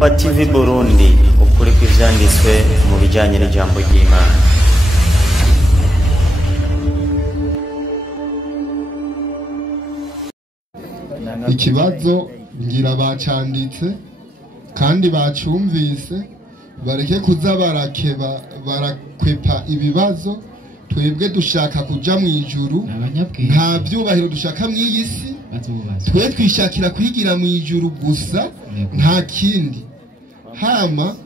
TV Burundi, ukuri kw'ivyanditswe mu bijanye n'ijambo ry'Imana. Ikibazo ngira bacanditse kandi bacumvise, bareke kuza barakwepa ibibazo. Twebwe dushaka kuja mu ijuru, nta byubahiro dushaka mu iyi si. Twe twishakira kwigira mu ijuru gusa, nta kindi. Hama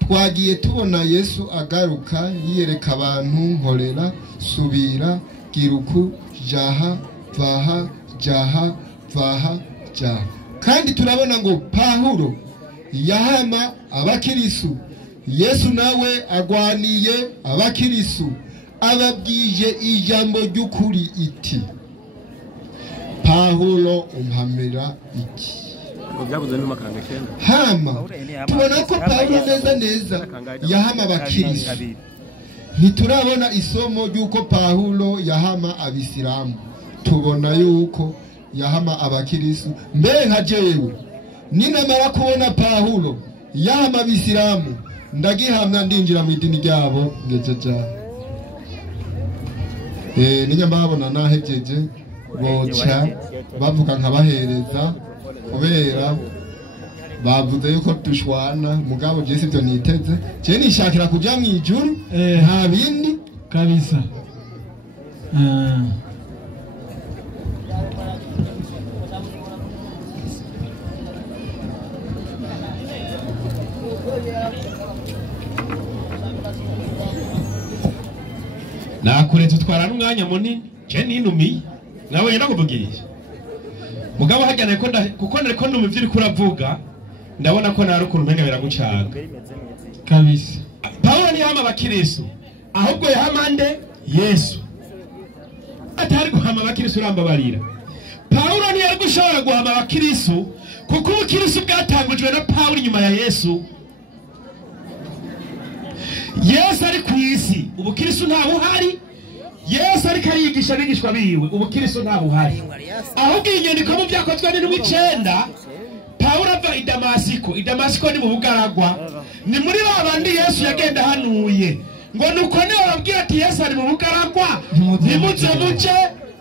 twagiye tubona Yesu agaruka yiyereka abantu, nkorera, subira, giruku, jaha, vaha, jaha, vaha, jaha. Kandi turabona ngo Pawulo yahama abakirisu, Yesu nawe agwaniye abakirisu, ababwije ijambo ry'ukuri iti, Pawulo umpamira iki? Hama tubona ko Pawulo neza yahama abakirisu. Ntiturabona isomo ry'uko Pawulo yahama abisilamu, tubona yuko yahama abakirisu. Mbe nka jewe ninamara kubona Pawulo yahama abisilamu, ndagihamya ndinjira mu idini ryabo ngejeje. Ninyambabona nahejeje boca bavuga nkabahereza, kubera bavuze yuko dushwana. Mugabo je sivyo niteze, je nishakira kuja mu ijuru, nta bindi kabisa. nakure tutwara n'umwanya munini, je ninumiye nawe yenda kuvugisha. Mugabo hajyana kuko nariko ndumva ivyo kuravuga, ndabona ko nari ukuntu mpenge biragucanga kabisa. Pawulo ntiyahama abakirisu, ahubwo yahama nde? Yesu. Atari guhama abakirisu urambabarira. Pawulo ntiyari gushobora guhama abakirisu kuko ubukirisu bwatangujwe na Pawulo inyuma ya Yesu. Yesu ari ku isi, ubukirisu nta buhari. Yesu ariko arigisha abigishwa biwe, ubukirisu nta buhari. Ahubwo inyandiko mu byakozwe n'indwi 9, Pawulo ava i Damasiko. I Damasiko ni mu bugaragwa, ni muri babandi Yesu yagenda hanuye ngo nuko niwe babwira ati Yesu ari mu bugaragwa, nimuze muce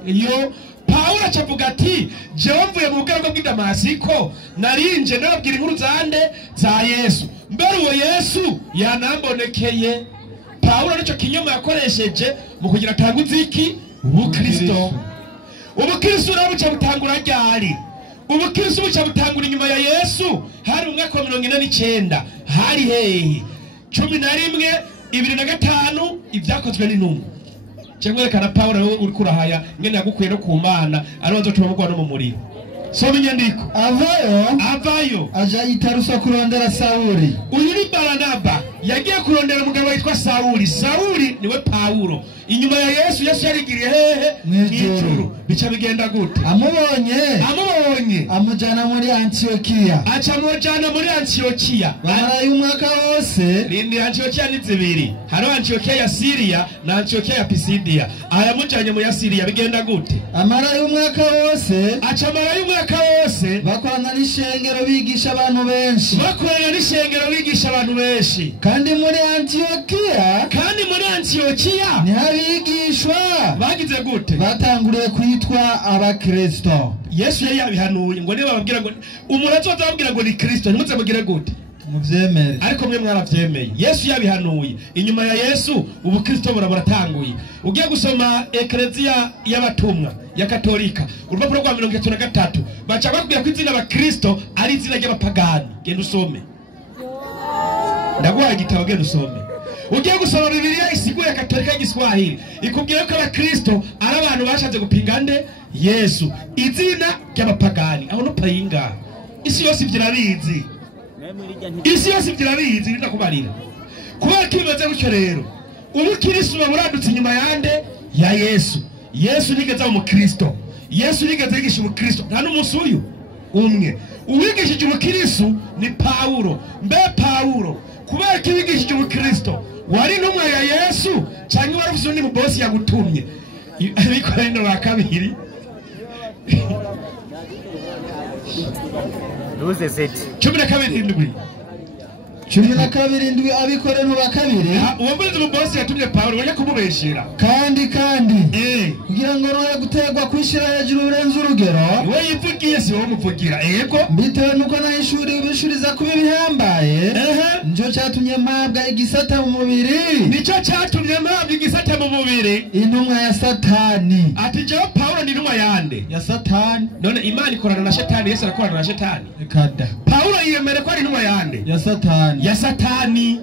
iyo. Pawulo acavuga ati jewe mvuye mu bugaragwa bw'i Damasiko, narinje nababwira inkuru zande za Yesu. Mbere uwo Yesu yanambonekeye. Pawulo nico kinyoma yakoresheje mu kugira atanguze iki? Ubu Kristo. Ubu Kristo buca butangura ryari? Ubu Kristo buca butangura inyuma ya Yesu, hari umwaka wa 49. Hari hehe? 11 2005 ibyakozwe n'intumwa. Cyangwa kana Pawulo uri kurahaya ngene yagukuye no ku Mana, aronzo tubamugwa no mu muriro. Soma inyandiko. Avayo aja itarusa kurondera Sauli. Uyu ni Baranaba yagiye kurondera umugabo witwa Sauli. Sauli niwe Pawulo. Inyuma ya Yesu, Yesu yarigiriye hehe? Mw'ijuru. Bica bigenda gute? Amubonye amujana muri Antiokia. Acamujana muri Antiokia. Bamarayo umwaka wose. Ni Antiokia ni zibiri. Hariho Antiokia ya Syria na Antiokia ya Pisidia. Aya mujanye mu ya Syria bigenda gute? Amarayo umwaka wose. Acamarayo umwaka wose. Bakorana n'ishengero bigisha abantu benshi. Kandi muri Antiokia ni abigishwa bagize gute? Batanguriye kwitwa abakristo. Yesu yari yabihanuye ngo niba babwira ngo umuntu azobabwira ngo ni Kristo, ntimuze mugire gute? Muvyemere. Ariko mwe mwaravyemeye. Yesu yabihanuye. Inyuma ya Yesu ubu Kristo buratanguye. Ugiye gusoma Eklezia y'abatumwa ya Katolika, urupapuro rwa 33, baca bakubwira ko izina abakristo ari izina ry'abapagani. Genda usome. Ndaguha igitabo, genda usome. Ugiye gusoma Bibiliya isiguye Katolika y'Igiswahili, ikubwira ko abakristo ari abantu bashatse gupinga nde? Yesu. Izina ry'abapagani. Aho no payinga. Isi yose ivyirabizi. Ninda kubarira. Kubera kibibaze gutyo rero, ubukristo buradutse inyuma yande? Ya Yesu. Yesu nigeze mu Kristo. Yesu nigeze yigisha mu Kristo. Nta n'umunsi uyu umwe uwigishije ubukristo ni Pawulo. Mbe Pawulo kubera kibigishije ubukristo, wari intumwa ya Yesu cyangwa wari ufite undi mu boss yagutumye? Ariko rero wa kabiri Duze seti. 12 indwi. 12 ndwi abikore ntuba kabiri. Uwo muri mu boss yatumye Paulo wajya kumubeshera. Kandi kugira ngo roye gutegwa kwishira hejuru urenze urugero. We yivugiye si wo muvugira. Yego. Bitewe nuko na ishuri ubishuriza kuba bihambaye. Njo cyatumye mpabwa igisata mu mubiri. Nico cyatumye mpabwa igisata mu mubiri. Intumwa ya Satani. Ati je Paulo ni intumwa yande? Ya Satani. None Imana ikorana na Shetani, Yesu arakorana na Shetani. Kada. Paulo yiyemere ko ari intumwa yande? Ya Satani. Ya Satani.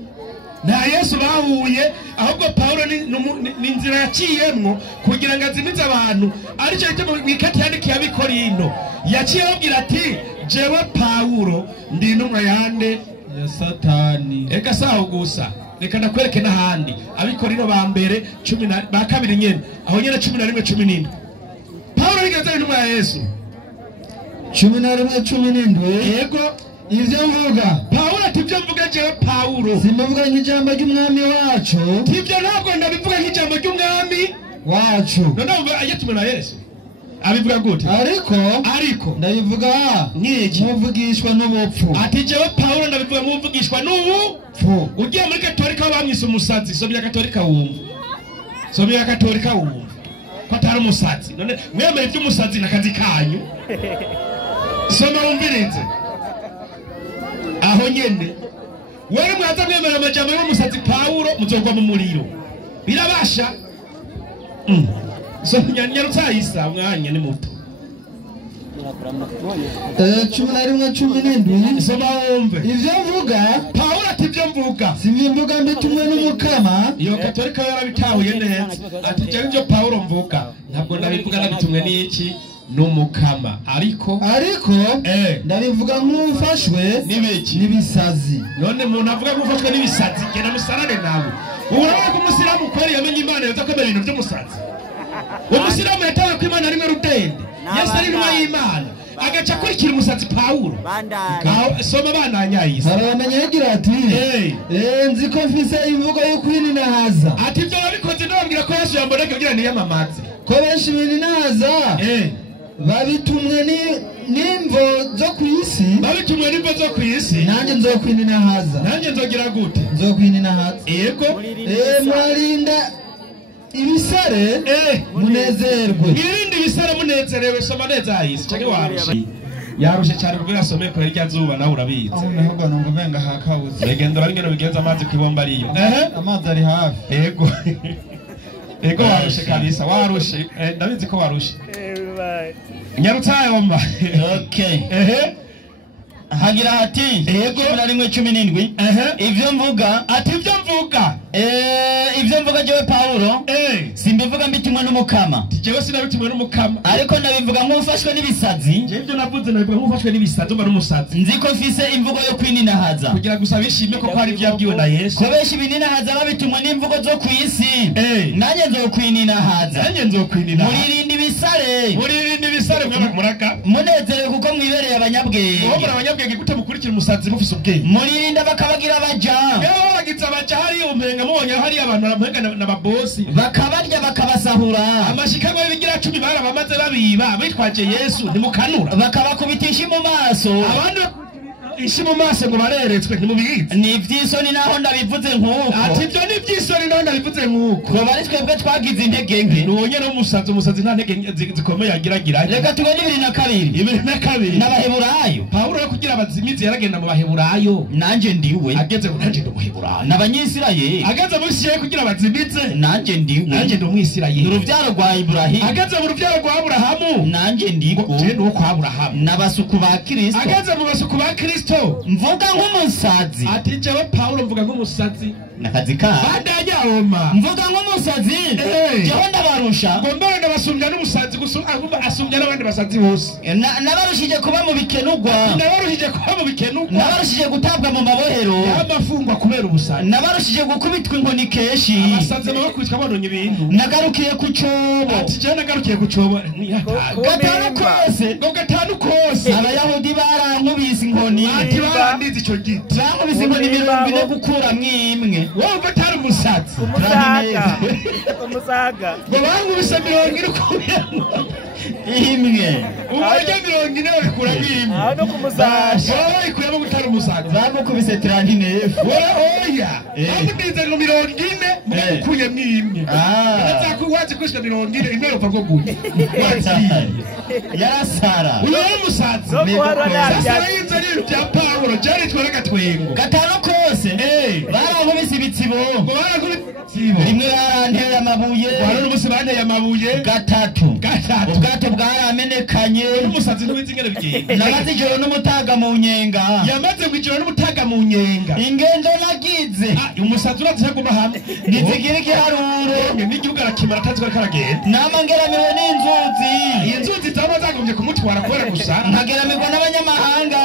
Na Yesu bahuye ahubwo Paulo ni inzira yaciyemwo kugira ngo azimize abantu. Ari cyo cyo mwikati yandiki yabikorino. Yaciye abwira ati jewe Paulo ndi intumwa yande? Ya Satani. Eka saho gusa. Reka nakwereke n'ahandi abikorino ba mbere 10 ba kabiri nyene aho nyene 11-17. Paulo yigeze intumwa ya Yesu 11-17. Yego. Ivyo mvuga Paulo ati ivyo mvuga jewe Paulo simvuga nk'ijambo ry'umwami wacu. Tivyo ntabwo ndabivuga nk'ijambo ry'umwami wacu. None umva ayetumwe na Yesu abivuga gute? Ariko ndabivuga nk'iki muvugishwa n'ubupfu. Ati jewe Paulo ndabivuga muvugishwa n'ubupfu. Ugiye muri Katolika bamwise umusazi. Somya Katolika wumva. Somya Katolika wumva ko atari umusazi. None mwemeye iby'umusazi nakazi kanyu. Soma wumvirinze aho nyene wari mwaza mwemera amajambo y'umusazi Paulo muzogwa mu muriro birabasha. So nyarutayisa mwanya ni muto 11-17. Soma wumve ivyo mvuga. Paulo ati ivyo mvuga simvuga mbitumwe n'umukama. Iyo Katolika yarabitahuye neza. Ati je ivyo Paulo mvuga ntabwo ndabivuga nabitumwe n'iki n'umukama. Ariko ndabivuga nk'ufashwe n'ibisazi. None umuntu avuga nk'ufashwe n'ibisazi genda musarane nawe. Urabona ko umusiramu kweri yamenye Imana yaza kwemera ibintu by'umusazi. Umusiramu yataye ko Imana rimwe rudende. Yesu ari intumwa y'Imana agaca kurikira umusazi Paulo. Soma bananyayisa. Arabamenye yagira ati nzi ko mfise imvugo yo kwininahaza. Ati ivyo babikoze ndababwira ko Yesu yamboneke kugira niyamamaze. Ko benshi bininahaza babitumwe n'imvo zo kwisi. Babitumwe n'imvo zo kwisi. Nanjye nzokwininahaza. Nanjye nzogira gute? Nzokwininahaza. Yego. Mwarinda ibisare munezerwe. Mwirinde ibisare munezerewe. Soma neza ahise cyangwa warushe. Yarushe cyane kuko yasomeye kure rya zuba nawe urabizi. Ahubwo numva benga hakabuze. Legendo baringeno bigenza amazi kwibomba ariyo. Amazi ari hafi. Yego. Yego warushe kabisa warushe. Ndabizi ko warushe. Nyarutayo mba. Okay. Hagira hati 11-17. Ivyo mvuga ati ivyo mvuga ivyo mvuga jewe Paulo simbivuga mbitumwe n'umukama. Jewe sinabitumwe n'umukama. Ariko ndabivuga nk'ufashwe n'ibisazi. Je ivyo navuze nabivuga nk'ufashwe n'ibisazi mba n'umusazi. Nziko mfise imvugo yo kwininahaza kugira gusa bishime ko hari ivyo yabwiwe na Yesu. Ko benshi bininahaza babitumwe n'imvugo zo kwisi. Nanjye nzokwininahaza. Muririnde ibisare muraka munezerewe kuko mwibereye abanyabwenge. Gute mukurikira umusazi mufise ubwenge. Muririnda bakabagira abaja. Bagize abaja hari umenga mubonye hari abantu baramuhega n'ababosi bakabarya bakabasahura. Amashikamo y'ibigira 10 barabamaze babiba bitwaje Yesu ntimukanura bakabakubitisha mu maso. Abandi ishi mu maso ngo bareretswe ntimubizi. Ni ivyisoni naho ndabivuze nk'uko. Ati ivyo ni ivyisoni naho ndabivuze nk'uko. Ko bari twebwe twagize intege nke. Nubonye no umusazi nta ntege zikomeye agira. Reka tugende 22. N'abaheburayo. Paulo yo kugira abazimizi yaragenda mu baheburayo. Nanje ndiwe. Ageze ngo nanje ndumuheburayo. N'abanyisirayeli. Ageze mu Isirayeli kugira abazimize. Nanje ndiwe. Nanje ndumwisirayeli. Uruvyaro rwa Ibrahim. Ageze mu ruvyaro rwa Aburahamu. Nanje ndiko. Je nuko Aburahamu. N'abasuku ba Kristo. Ageze mu basuku ba Kristo. Mvuga nk'umusazi. Ati jewe Paulo mvuga nk'umusazi. Nakazi ka. Badajya homa. Mvuga nk'umusazi. Jewe ndabarusha. Ngombe ndabasumbya n'umusazi gusumba asumbya n'abandi basazi bose. Nabarushije kuba mu bikenugwa. Nabarushije kuba mu bikenugwa. Nabarushije gutabwa mu mabohero. Y'amafungwa kubera ubusazi. Nabarushije gukubitwa inkoni keshi. Abasazi bakubitwa bononye ibintu. Nagarukiye ku cobo. Ati je nagarukiye ku cobo. Gatanu kose. Abayahudi barankubise inkoni. Ati barandize ico giti. Bankubise inkoni 40 gukura mwimwe. Wowe gatari umusazi. Umusaga. Ngo bankubise 40 kubiyemo. Imwe. Uburyo 40 babikura mwimwe. No kumusaga. Wowe ikuyemo gutari umusazi. gukubise trantinefu oya amudize ngo 40 mukuye mwimwe azakuwaje kushika 40 imwe yopfa ko gute yarasara uyo musazi sasa yinze ni bya Paulo jari twereka twengo gatano kose barakubise ibitsibo ngo barakubise rimwe barantera amabuye barone bose banteye amabuye gatatu ubwato bwaramenekanye umusazi ntubizi ingene bigenda nagaze ijoro n'umutaga mu nyenga yamaze kwijoro n'umutaga mu nyenga ingendo nagize umusazi urazi haguma hamwe ntizigira igiharuro n'igihugu arakimara atazi ko arageragenda namangeramiwe n'inzuzi inzuzi zaba zagombye kumutwara kubera gusa nkageramirwa n'abanyamahanga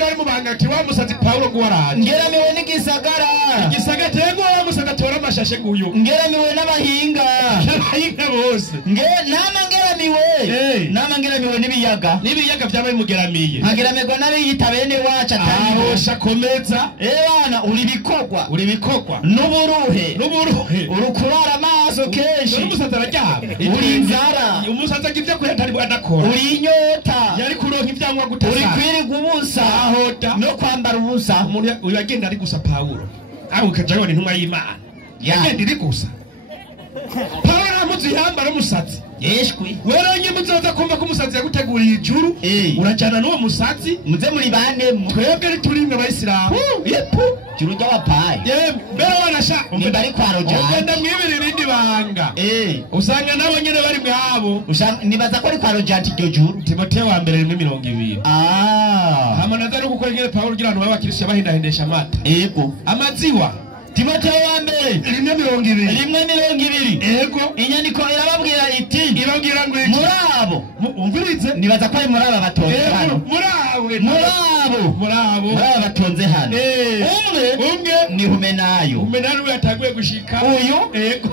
bari mu banga ati wa musazi Paulo guwaranje ngeramiwe n'igisagara tego wa musazi atora amashashe guyo ngeramiwe n'abahinga bose namangeramiwe n'ibiyaga byabaye mugeramiye nkageramirwa n'abiyita bene wacu atahosha komeza bana uri bikogwa n'uburuhe urukurara amaso kenshi umusazi araryama uri inzara umusazi agivye ko yatari bwadakora uri inyota yari kuronka ivyangwa gutasa uri kwirirwa ubusa ahoda no kwambara ubusa umuntu uyu agenda ari gusa Paulo aho ukajaho ni ntumwa y'Imana yagenda iri gusa Paulo amuzi yambara umusazi yeshwe werenye muzoza kumva ko umusazi yaguteguriye ijuru urajana n'uwo musazi muze muri bane twebwe ari turimwe abayisilamu juru ry'abapayi mbere wanasha umbe bari kwa rojani ugenda mwibiri irindi banga usanga nabo nyene bari mwabo nibaza ko ari kwa rojani iryo juru Timoteyo wa mbere 2:20 hama nazari gukora ingene Paulo ugira abantu b'abakristo bahindahendesha amata amaziwa Timoteyo wa mbere 1:20 ego inyandiko irababwira iti ibabwira ngo murabo umvirize nibaza ko ari murabo batonze hano murabo batonze hano umwe ni Humenayo we yatanguye gushika uyu ego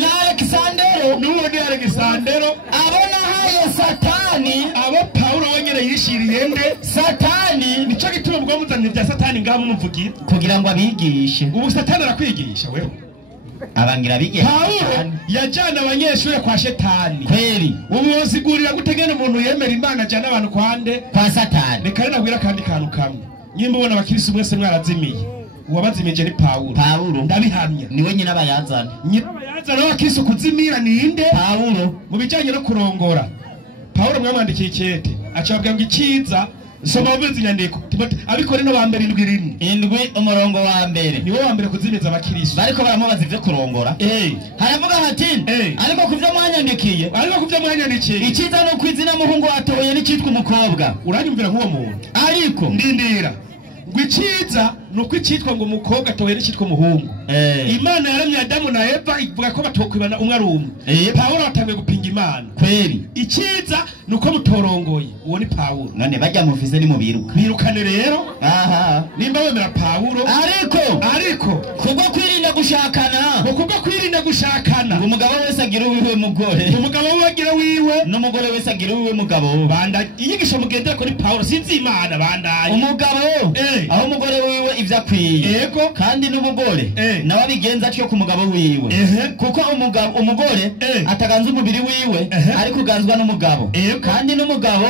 na Alexandero n'ubundi Alexandero abona haye satani abo Paulo wenyere yishiriye nde satani nico gituma bwo muzanira bya satani ngaho mumuvugira kugira ngo abigishe ubu satani arakwigisha wewe abangira bige Paulo yajana abanyeshuri kwa shetani kweli ubu wosigurira gutegena umuntu yemera Imana jana abantu kwande kwa satani reka nabwira kandi kantu kamwe nyimba ubona abakirisi mwese mwarazimiye uwabazimije ni Paulo ndabihamya niwe nyina bayazana abakirisi kuzimira ninde Paulo mu bijanye no kurongora Paulo mwamwandikiye ikete acababwira ngo ikiza soma ubuzi nyandiko abikore no bambere 7 umurongo wa mbere niwe wa mbere kuzimiza abakirisi bariko baramubaza ivyo kurongora haravuga hati ariko kuvyo mwanyandikiye ikiza no kwizina muhungu watoye n'icitwa umukobwa uranyumvira nk'uwo muntu ariko ndindira ngo iciza nuko icitwa ngo umukobwa atoye n'icitwa umuhungu Imana yaramye Adamu na Eva ivuga ko batokwibana umwe ari umwe Paulo atangiye gupinga Imana kweli iciza nuko mutorongoye uwo ni Paulo none bajya mu Ufise ni mubiruka birukane rero nimba wemera Paulo ariko kubwo kwirinda gushakana ngo umugabo wese agira uwiwe mugore umugabo we agira wiwe n'umugore wese agira uwiwe mugabo banda inyigisho mugendera kuri Paulo sinzi Imana bandanye umugabo aho umugore wiwe ivyo akwiye ego kandi n'umugore nawe abigenza atyo ku mugabo wiwe kuko umugore ataganza umubiri wiwe ariko uganzwa n'umugabo kandi n'umugabo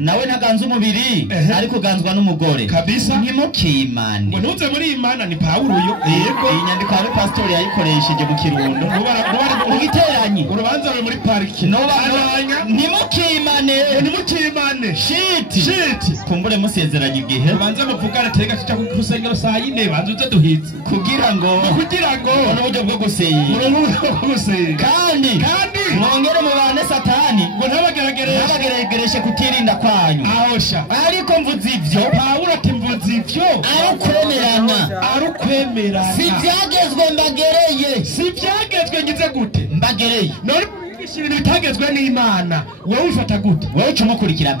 nawe ntaganza umubiri ariko uganzwa n'umugore kabisa ntimukimane ngo ntuze muri Imana ni Paulo yo yego iyi nyandiko ya pastor yayikoresheje mu Kirundo mu giteranyi urubanza ruri muri pariki ntimukimane shit kumbure musezeranye igihe banze muvugana tega tuja ku rusengero saa 4 banze uze duhize kugira ngo n'uburyo bwo gusenga kandi mwongere mubane satani ngo ntabageragereshe kutirinda kwanyu ahosha ariko mvuze ivyo Paulo ati mvuze ivyo arukwemerana si byagezwe mbagereye si byagezwe ngize gute mbagereye none ibintu bitagezwe n'Imana wowe ufata gute wowe cumukurikira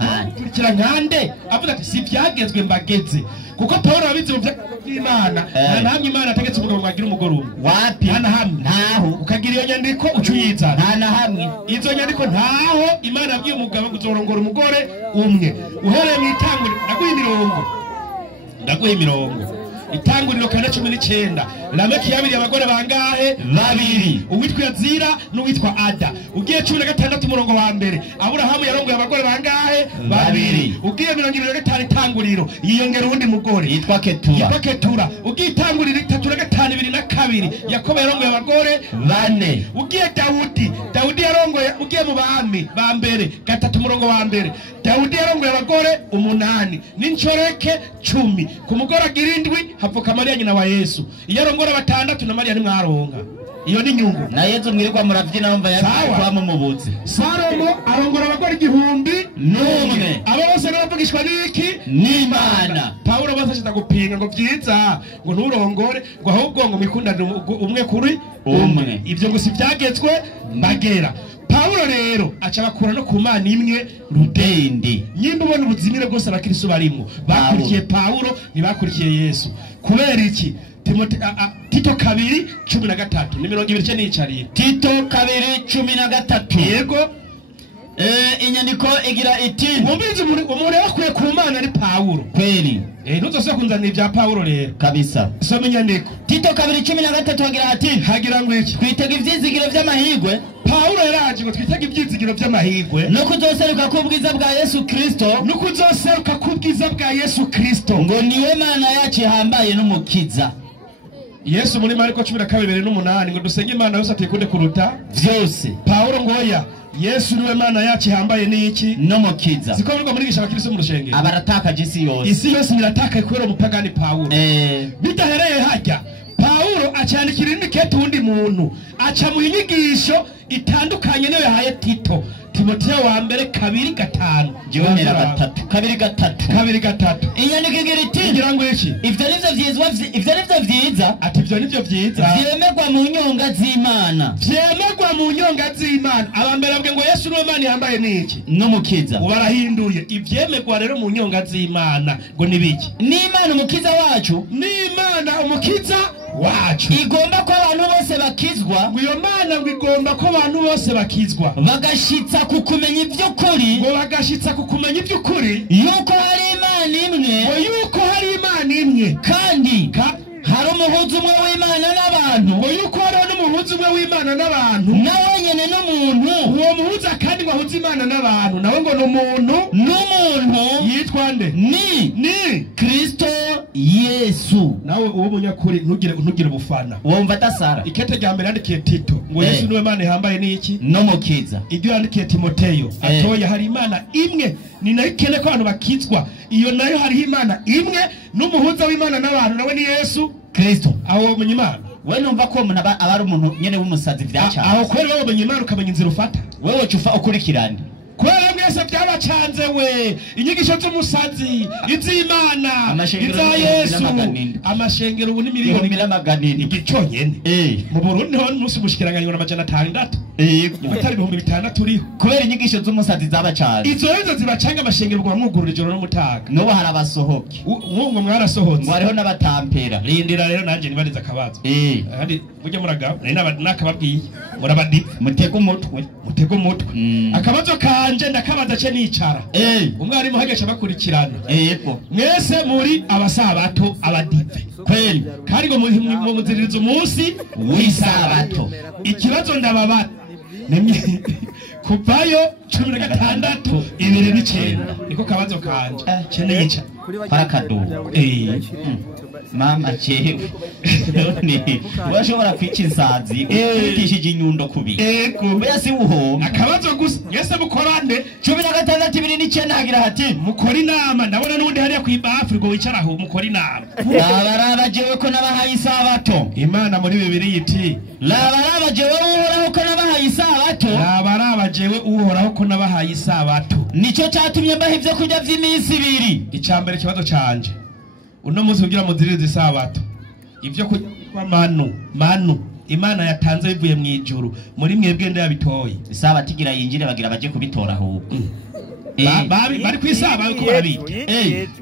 nkande avuga ati si byagezwe mbageze kuko Paulo wabize mu by'Imana ntamwe Imana ategetse umugabo ngo agire umugore umwe wapi hana hamwe ntaho ukagira iyo nyandiko ucuyizana hana hamwe izo nyandiko ntaho Imana yabwiye umugabo kuzorongora umugore umwe uhereye mu itanguriro ndaguha imirongo itanguriro 19 Lameki yabiriye abagore bangahe? Babiri. Uwitwa Yazira n'uwitwa Ada. Ugiye 16 umurongo wa mbere, Aburahamu yarongoye abagore bangahe? Babiri. Ugiye 25 itanguriro, yiyongera uwundi mugore yitwa Ketura. Ugiye itanguriro 3:5-2, Yakobo yarongoye abagore 4. Ugiye Dawudi yarongoye, ugiye mu bami ba mbere 3 umurongo wa mbere, Dawudi yarongoye abagore 8 n'incoreke 10. Ku mugore agira 7 havuka Mariya nyina wa Yesu. Iyo arongora 6 na Mariya ntimwaronka. Iyo ni nyungu. Na Yesu mwirirwa muravyina numva yakwa mu mubutse. Salomo arongora abagore 1,000. Abo bose bavugishwa n'iki? N'Imana. Paulo basashita gupinga ngo vyiza ngo nturongore ngo ahubwo ngo mikundane umwe kuri umwe. Ivyo ngo si vyagetswe magera. Paulo rero aca bakura no ku Mana imwe rudende. Nyimba ubona ubuzimire bwose abakristo barimo bakurikiye Paulo ntibakurikiye Yesu. Kubera iki? Tito 2:13 ni 20 nicariye. Tito 2:13. Yego. Inyandiko igira iti mubizi umuntu yakwiye ku Mana ari Paulo. Kweli. Ntuzose kunzanira ibya Paulo rero. Kabisa. Soma inyandiko. Tito 2:13 hagira ati hagira ngo iki? Twitega ivyizigiro vy'amahigwe. Paulo yaraje ngo twitega ivyizigiro vy'amahigwe. No kuzoseruka kubwiza bwa Yesu Kristo. No kuzoseruka kubwiza bwa Yesu Kristo. Ngo niwe Mana yacu ihambaye n'umukiza. Yesu muri Mariko 12:8 ngo dusenge Imana yose atikunde kuruta vyose. Paulo ngoya Yesu niwe Mana yacu ihambaye n'iki? N'umukiza. Siko ngo murigisha abakristo mu rushenge. Abaratakaje isi yose. Isi yose iratakaye kubera umupagani Paulo. Bidahereye hajya Paulo acandikira indikete undi muntu aca mu inyigisho itandukanye nayo yahaye Tito. Timoteyo wa mbere 2:5 Johera 2:3 inyandiko igira iti ngira ngo iki? Ivyo nivyo vyiza ati ivyo nivyo vyiza vyemegwa mu nyonga z'Imana. Vyemegwa mu nyonga z'Imana. Abambere abwe ngo Yesu niwe Mana yambaye niki? N'umukiza. Ubarahinduye ivyemegwa rero mu nyonga z'Imana ngo nibiki? N'Imana umukiza wacu. N'Imana umukiza wacu. Igomba ko abantu bose bakizwa. Ngo iyo Mana ngo igomba ko abantu bose bakizwa. Bagashitsa kukumenya ivy'ukuri. Ngo bagashitsa kukumenya ivy'ukuri. Yuko hari Imana imwe. Ngo yuko hari Imana imwe. Kandi hari umuhuza umwe w'Imana n'abantu. Ngo yuko hari n'umuhuza umwe w'Imana n'abantu. Nawe nyene n'umuntu. Uwo muhuza kandi ngo ahuza Imana n'abantu. Nawe ngo n'umuntu. N'umuntu yitwa nde? Ni Kristo Yesu. Nawe uwo munyakuri ntugire ubufana. Wumva atasara. Ikete rya mbere yandikiye Tito ngo Yesu niwe Mana ihambaye n'iki? N'umukiza. Iryo yandikiye Timoteyo atoya hari Imana imwe. Ni nayo ikene ko abantu bakizwa. Iyo nayo hari Imana imwe n'umuhuza w'Imana n'abantu nawe ni Yesu Kristo. Aho menye Imana. We numva ko umuntu aba ari umuntu nyene w'umusazi vyaca. Aho kweri wowe menye Imana ukamenya inzira ufata. Wewe cufa ukurikirana. Kwera mwese byabacanze we inyigisho z'umusazi iz'Imana iza Yesu amashengero ubu ni miliyoni 100 igiconyene mu Burundi ho n'umunsi mushikiranganya na 600 batari 600 uri kubera inyigisho z'umusazi zabacanze izo rero zibacanga amashengero ngo mwugurura ijoro no mutaga no hari abasohoke mwumwe mwarasohotse wariho n'abatampera rindira rero nanje nibariza akabazo hadi mujye muraga nakababwiye murabadi mutego umutwe akabazo kanje ndakabaza cye nicara umwarimu hagesha bakurikirana yego mwese muri abasabato abadive kweli kandi ngo muziririza umunsi w'isabato ikibazo ndababa kuvayo 16:2 niko kabazo kanje cene yica parakado mama chewe ni washobora kwica insazi kwitishije inyundo kubi kumbe si uho akabazo gusa yese mukorane 16:2 hagira hati mukora inama ndabona nundi hariya kwibafu ngo wicara aho mukora inama labarabajewe ko nabahaye isabato Imana muri bibiri yiti labarabajewe uhoraho ko nabahaye isabato labarabajewe uhoraho ko nabahaye isabato nico cyatumye mbaha ivyo kurya vy'iminsi 2 icambere kibazo canje uno munsi kugira muziririze isabato ivyo kwa manu Imana yatanze bivuye mu ijuru muri mwebwe nda yabitoye isabato igira yinjire bagira baje kubitora ahubwo bari kwisaba ko barabita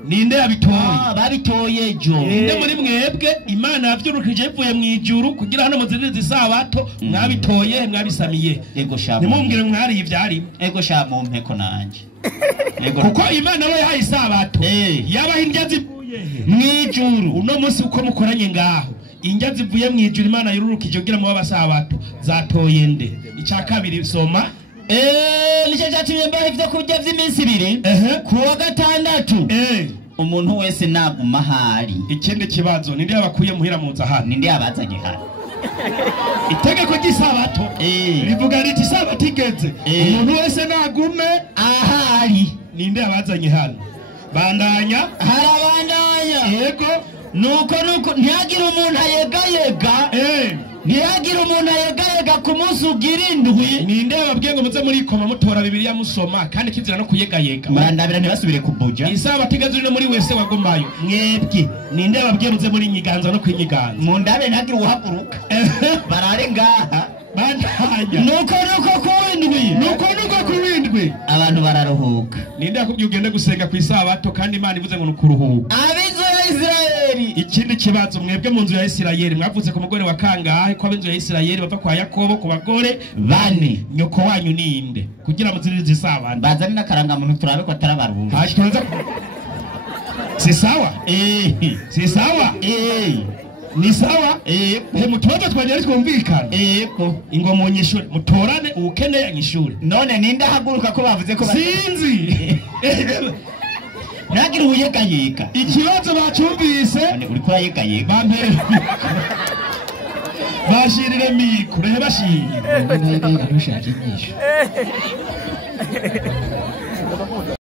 ninde yabitoye babitoye jo ninde muri mwebwe Imana yavyurukije bivuye mu ijuru kugira hano muziririze isabato mwabitoye mwabisamiye ego shamo nimumbwire mwari ivyari ego shamo mpeko nanje kuko Imana we yahaye isabato yabaha indyazi mwijuru uno munsi uko mukoranye ngaho injya zivuye mu ijuru Imana yururukije kugira mu basabato zatoye nde? Icya kabiri soma. Nicyo cyatumye mbaho ivyo kurya vy'iminsi ibiri kuwa gatandatu umuntu wese naguma ahari. Ikindi kibazo ninde yabakuye muhira muza hano? Ninde yabazanye hano? Itegeko ry'isabato rivuga riti isabato igeze umuntu wese nagume ahari. Ninde yabazanye hano? Bandanya. Harabandanya. Yego. Nuko ntihagire umuntu ayegayega. Ntihagire umuntu ayegayega ku munsi ugira indwi. Ninde yababwiye ngo muze muri koma mutora Bibiliya musoma kandi kizira no kuyegayega? Murandabira ntibasubire kubuja. Isabato igeze no muri wese wagumayo. Mwebwe ninde yababwiye muze muri inyiganza no kwinyiganza? Mundabe ntagire uhaguruka. Barare ngaha. Bandanya. Nuko kuwindwi abantu bararuhuka. Ninde yakubwiye ugende gusenga ku isabato kandi Imana ivuze ngo nukuruhuka? Abizo ya Isirayeli. Ikindi kibazo mwebwe mu nzu ya Isirayeli mwavuze ku mugore wa kangahe ko ab'inzu ya Isirayeli bava kwa Yakobo ku bagore 4. Nyoko wanyu ninde kugira muziririze isabato? Bazane nakaranga muntu turabe ko atarabaruhuka. Ashitoza. Si sawa? Si sawa? Ni sawa? Mutubazo twanyari twumvikana. Ko ingo munyishure mutorane ukeneye anyishure. None ninde haguruka ko bavuze ko sinzi. Nagira uyegayega. Ikibazo bacumvise. None uri kurayegayega. Bampere. Bashirire mikure bashirire. None nayegayega ntushaka inyisho.